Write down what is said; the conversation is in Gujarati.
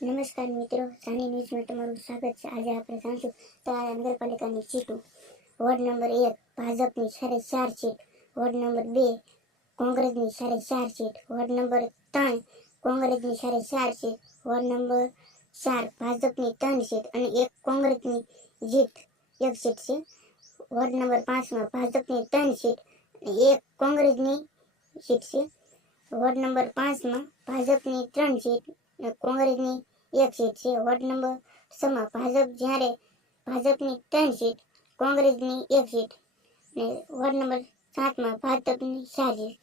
નમસ્કાર મિત્રો, સાની ન્યૂઝમાં તમારું સ્વાગત છે। આજે આપણે જાણીશું તારા નગરપાલિકાની સીટો। વોર્ડ નંબર 1 ભાજપની 4.5 સીટ, વોર્ડ નંબર 2 કોંગ્રેસની 4.5 સીટ, વોર્ડ નંબર 3 કોંગ્રેસની 4.5 સીટ, વોર્ડ નંબર 4 ભાજપની 3 સીટ અને 1 કોંગ્રેસની જીત 1 સીટ છે। વોર્ડ નંબર 5માં ભાજપની 3 સીટ અને 1 કોંગ્રેસની સીટ છે। વોર્ડ નંબર 5માં ભાજપની 3 સીટ અને કોંગ્રેસની 1 સીટ છે। વોર્ડ નંબર 6માં ભાજપની 3 સીટ, કોંગ્રેસની 1 સીટ અને વોર્ડ નંબર 7માં ભાજપની 4 સીટ।